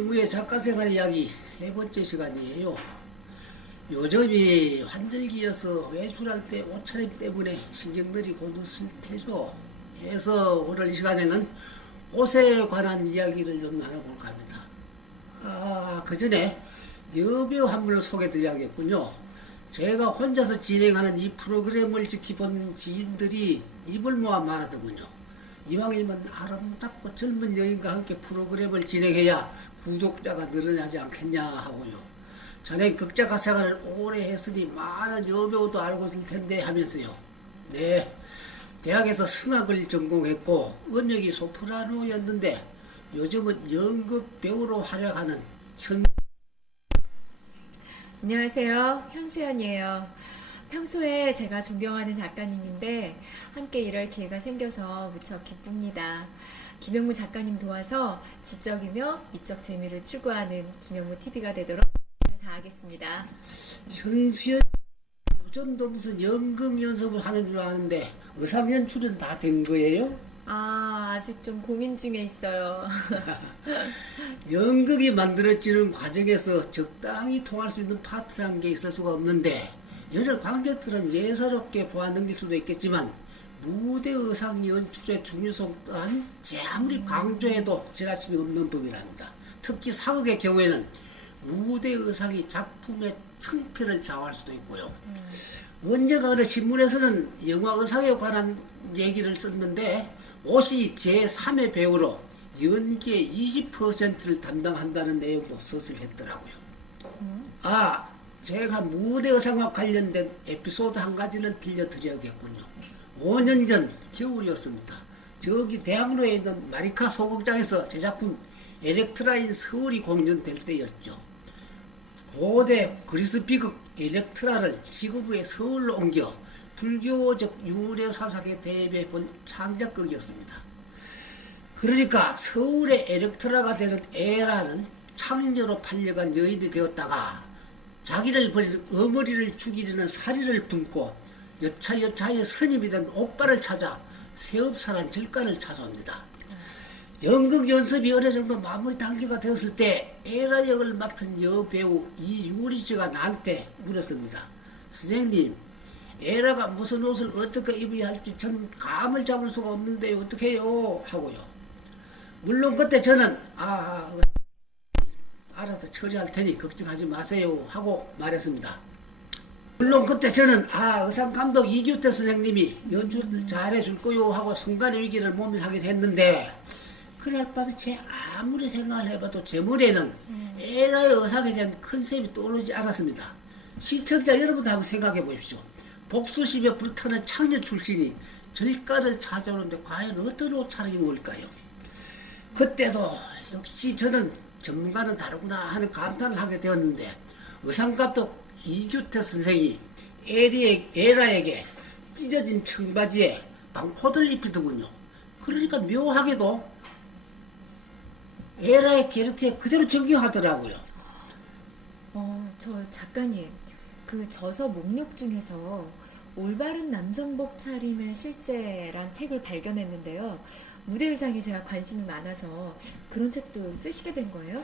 김영무의 작가생활 이야기 세 번째 시간이에요. 요즘이 환절기여서 외출할 때 옷차림 때문에 신경들이 곤두설 테죠. 해서 오늘 이 시간에는 옷에 관한 이야기를 좀 나눠볼까 합니다. 그 전에 여배우 한 분을 소개드려야겠군요. 제가 혼자서 진행하는 이 프로그램을 지켜본 지인들이 입을 모아 말하더군요. 이왕이면 아름답고 젊은 여인과 함께 프로그램을 진행해야 구독자가 늘어나지 않겠냐 하고요. 자네 극작가 생활을 오래 했으니 많은 여배우도 알고 있을 텐데 하면서요. 네, 대학에서 성악을 전공했고 음역이 소프라노였는데 요즘은 연극 배우로 활약하는 안녕하세요. 현수연이에요. 평소에 제가 존경하는 작가님인데 함께 일할 기회가 생겨서 무척 기쁩니다. 김영무 작가님 도와서 지적이며 미적 재미를 추구하는 김영무 TV가 되도록 다하겠습니다. 현수연 요즘도 무슨 연극 연습을 하는 줄 아는데 의상 연출은 다 된 거예요? 아직 좀 고민 중에 있어요. 연극이 만들어지는 과정에서 적당히 통할 수 있는 파트라는 게 있을 수가 없는데 여러 관객들은 예사롭게 보아 넘길 수도 있겠지만 무대 의상 연출의 중요성 또한 아무리 강조해도 지나침이 없는 부분이랍니다. 특히 사극의 경우에는 무대 의상이 작품의 성패를 좌우할 수도 있고요. 언젠가 어느 신문에서는 영화 의상에 관한 얘기를 썼는데 옷이 제3의 배우로 연기의 20%를 담당한다는 내용도 서술했더라고요. 제가 무대 의상과 관련된 에피소드 한 가지를 들려드려야겠군요. 5년 전 겨울이었습니다. 저기 대학로에 있는 마리카 소극장에서 제 작품 엘렉트라인 서울이 공연될 때였죠. 고대 그리스 비극 엘렉트라를 지구부의 서울로 옮겨 불교적 유래 사상에 대입해 본 창작극이었습니다. 그러니까 서울의 엘렉트라가 되는 에라는 창녀로 팔려간 여인이 되었다가 자기를 버린 어머니를 죽이려는 사리를 품고 여차여차의 선임이 된 오빠를 찾아 새업사란 절간을 찾아옵니다. 연극 연습이 어느 정도 마무리 단계가 되었을 때 에라 역을 맡은 여배우 이유리씨가 나한테 물었습니다. 선생님, 에라가 무슨 옷을 어떻게 입어야 할지 전 감을 잡을 수가 없는데 어떻게 해요? 하고요. 물론 그때 저는 알아서 처리할 테니 걱정하지 마세요 하고 말했습니다. 물론 그때 저는 의상감독 이규태 선생님이 연출을 잘해줄 거요 하고 순간의 위기를 모면하긴 했는데 그날 밤에 제 아무리 생각을 해봐도 제 머리에는 에라의 의상에 대한 컨셉이 떠오르지 않았습니다. 시청자 여러분도 한번 생각해 보십시오. 복수심에 불타는 창녀 출신이 절가를 찾아오는데 과연 어떤 옷차림이 올까요? 그때도 역시 저는 전문가는 다르구나 하는 감탄을 하게 되었는데 의상감독 이규태 선생이 에라에게 찢어진 청바지에 방코트를 입히더군요. 그러니까 묘하게도 에라의 캐릭터에 그대로 적용하더라고요. 저 작가님, 그 저서 목록 중에서 올바른 남성복 차림의 실제란 책을 발견했는데요. 무대 의상에 제가 관심이 많아서 그런 책도 쓰시게 된 거예요?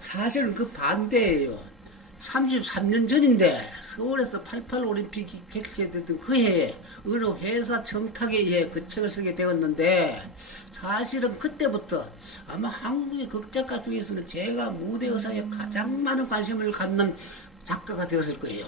사실은 그 반대예요. 33년 전인데 서울에서 88 올림픽이 개최됐던 그 해에 어느 회사 청탁에 의해 그 책을 쓰게 되었는데 사실은 그때부터 아마 한국의 극작가 중에서는 제가 무대 의상에 가장 많은 관심을 갖는 작가가 되었을 거예요.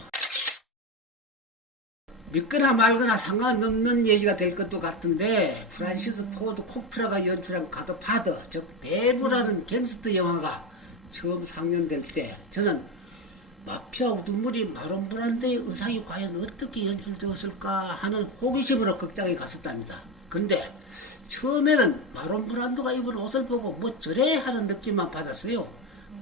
믿거나 말거나 상관없는 얘기가 될 것도 같은데 프란시스 포드 코프라가 연출한 가드파더 즉 배부라는 갱스터 영화가 처음 상영될 때 저는 마피아 눈물이 마론 브란도의 의상이 과연 어떻게 연출되었을까 하는 호기심으로 극장에 갔었답니다. 근데 처음에는 마론 브란도가 입은 옷을 보고 뭐 저래 하는 느낌만 받았어요.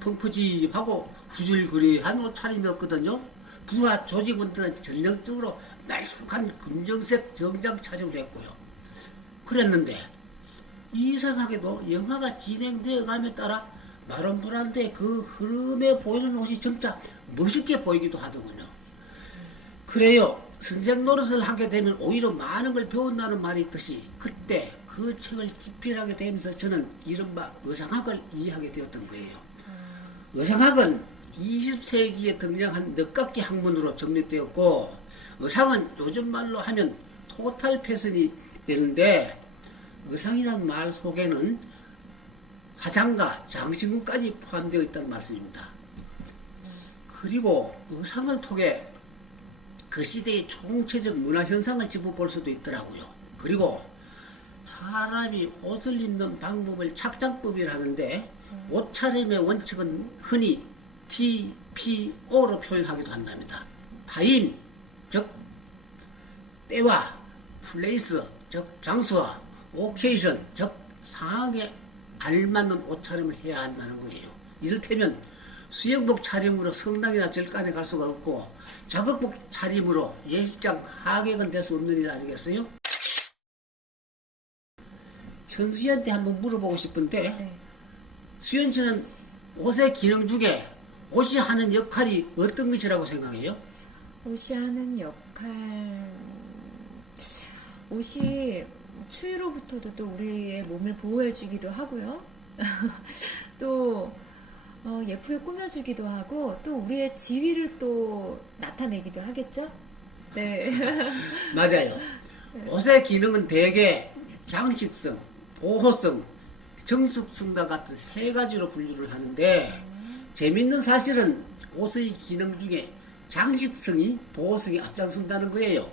펑퍼짐하고 후줄그레한 옷차림이었거든요. 부하 조직원들은 전형적으로 날쑥한 금정색 정장 차림을 했고요. 그랬는데 이상하게도 영화가 진행되어 감에 따라 마론 브란도의 그 흐름에 보이는 옷이 점차 멋있게 보이기도 하더군요. 그래요. 선생 노릇을 하게 되면 오히려 많은 걸 배운다는 말이 있듯이 그때 그 책을 집필하게 되면서 저는 이른바 의상학을 이해하게 되었던 거예요. 의상학은 20세기에 등장한 늦깎이 학문으로 정립되었고 의상은 요즘 말로 하면 토탈 패션이 되는데 의상이라는 말 속에는 화장과 장신구까지 포함되어 있다는 말씀입니다. 그리고 의상을 통해 그 시대의 총체적 문화 현상을 짚어볼 수도 있더라고요. 그리고 사람이 옷을 입는 방법을 착장법이라는데 옷차림의 원칙은 흔히 TPO로 표현하기도 한답니다. 타임, 즉 때와 플레이스, 즉 장소와 오케이션, 즉 상황에 알맞는 옷차림을 해야 한다는 거예요. 이를테면 수영복 차림으로 성당이나 절간에 갈 수가 없고 작업복 차림으로 예식장 하객은 될 수 없는 일 아니겠어요? 현수희한테 한번 물어보고 싶은데 네. 수현 씨는 옷의 기능 중에 옷이 하는 역할이 어떤 것이라고 생각해요? 옷이 하는 역할, 옷이 추위로부터도 또 우리의 몸을 보호해주기도 하고요. 또 예쁘게 꾸며주기도 하고 또 우리의 지위를 또 나타내기도 하겠죠? 네. 맞아요. 옷의 기능은 대개 장식성, 보호성, 정숙성과 같은 세 가지로 분류를 하는데 재밌는 사실은 옷의 기능 중에 장식성이 보호성이 앞장선다는 거예요.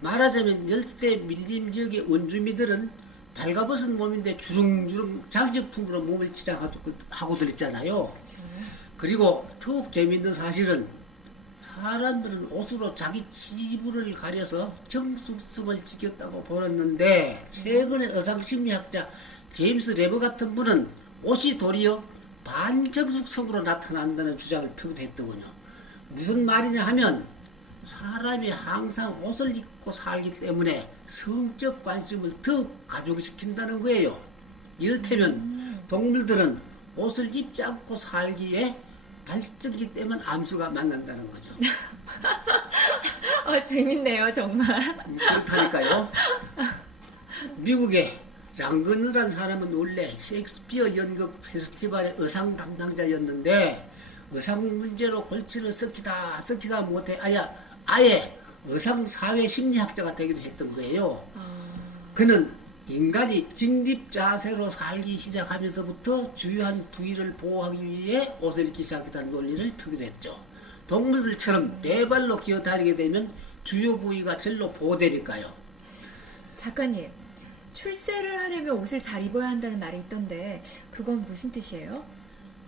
말하자면 열대 밀림 지역의 원주민들은 발가벗은 몸인데 주렁주렁 장식품으로 몸을 치장하고들 있잖아요. 그리고 더욱 재밌는 사실은 사람들은 옷으로 자기 지부를 가려서 정숙성을 지켰다고 보았는데 최근에 의상심리학자 제임스 레버 같은 분은 옷이 도리어 반정숙성으로 나타난다는 주장을 펴기도 했더군요. 무슨 말이냐 하면 사람이 항상 옷을 입고 살기 때문에 성적 관심을 더 가중시킨다는 거예요. 이를테면 동물들은 옷을 입지 않고 살기에 발전기 때문에 암수가 만난다는 거죠. 재밌네요, 정말. 그렇다니까요. 미국의 랑그너라는 사람은 원래 셰익스피어 연극 페스티벌의 의상 담당자였는데 의상 문제로 골치를 썩히다 못해 아예 의상 사회 심리학자가 되기도 했던 거예요. 그는 인간이 직립 자세로 살기 시작하면서부터 주요한 부위를 보호하기 위해 옷을 입기 시작했다는 논리를 펴기도 했죠. 동물들처럼 네 발로 기어다니게 되면 주요 부위가 절로 보호되니까요. 작가님, 출세를 하려면 옷을 잘 입어야 한다는 말이 있던데 그건 무슨 뜻이에요?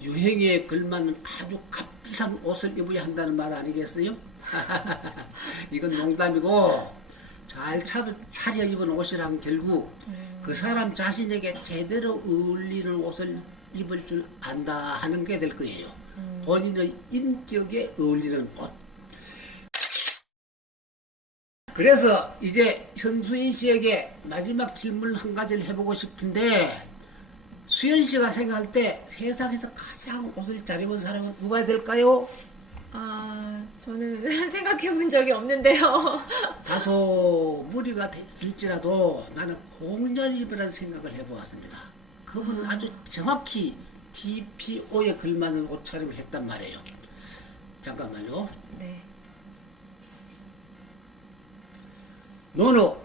유행에 걸맞는 아주 값비싼 옷을 입어야 한다는 말 아니겠어요? 이건 농담이고 잘 차려 입은 옷이란 결국 그 사람 자신에게 제대로 어울리는 옷을 입을 줄 안다 하는 게 될 거예요. 본인의 인격에 어울리는 옷. 그래서 이제 현수인 씨에게 마지막 질문 한 가지를 해보고 싶은데 수연 씨가 생각할 때 세상에서 가장 옷을 잘 입은 사람은 누가 될까요? 저는 생각해 본 적이 없는데요. 다소 무리가 됐을지라도 나는 공자님이라는 생각을 해보았습니다. 그분은 아주 정확히 TPO에 걸맞는 옷차림을 했단 말이에요. 잠깐만요. 네. 노노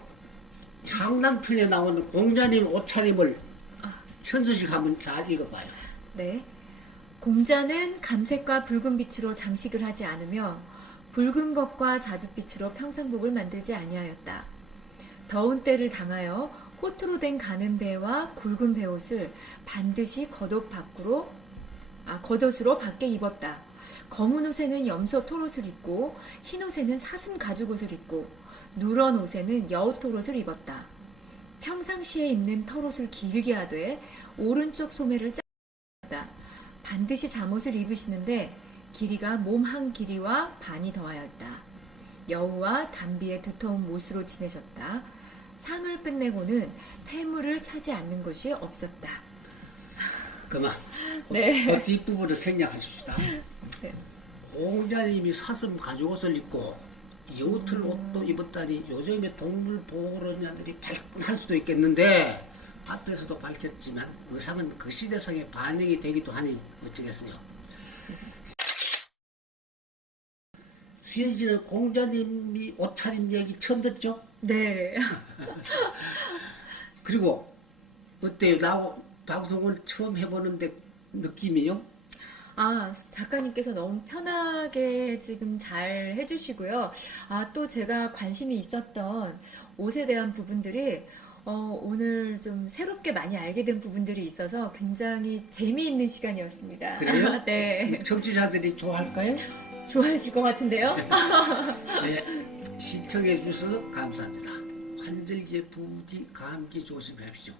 창랑편에 나오는 공자님 옷차림을 현수식 한번 잘 읽어봐요. 네. 공자는 감색과 붉은 빛으로 장식을 하지 않으며 붉은 것과 자줏빛으로 평상복을 만들지 아니하였다. 더운 때를 당하여 호투로 된 가는 배와 굵은 배옷을 반드시 겉옷으로 밖에 입었다. 검은 옷에는 염소 털옷을 입고 흰 옷에는 사슴 가죽옷을 입고 누런 옷에는 여우 털옷을 입었다. 평상시에 입는 털옷을 길게 하되 오른쪽 소매를 짧다. 반드시 잠옷을 입으시는데 길이가 몸 한 길이와 반이 더하였다. 여우와 담비의 두터운 못으로 지내셨다. 상을 끝내고는 폐물을 차지 않는 것이 없었다. 그만. 네. 그 뒷부분을 생략하십시다. 네. 공자님이 사슴 가죽옷을 입고 여우털 옷도 입었다니 요즘에 동물보호론자들이 발끈할 수도 있겠는데 앞에서도 밝혔지만 의상은 그 시대상에 반영이 되기도 하니 어쩌겠어요. 수현 씨는 공자님이 옷차림 얘기 처음 듣죠? 네. 그리고 어때요? 나 방송을 처음 해보는데 느낌이요? 아, 작가님께서 너무 편하게 지금 잘 해주시고요. 아, 또 제가 관심이 있었던 옷에 대한 부분들이 오늘 좀 새롭게 많이 알게 된 부분들이 있어서 굉장히 재미있는 시간이었습니다. 그래요? 네. 청취자들이 좋아할까요? 좋아하실 것 같은데요? 네, 시청해 주셔서 감사합니다. 환절기에 부디 감기 조심하십시오.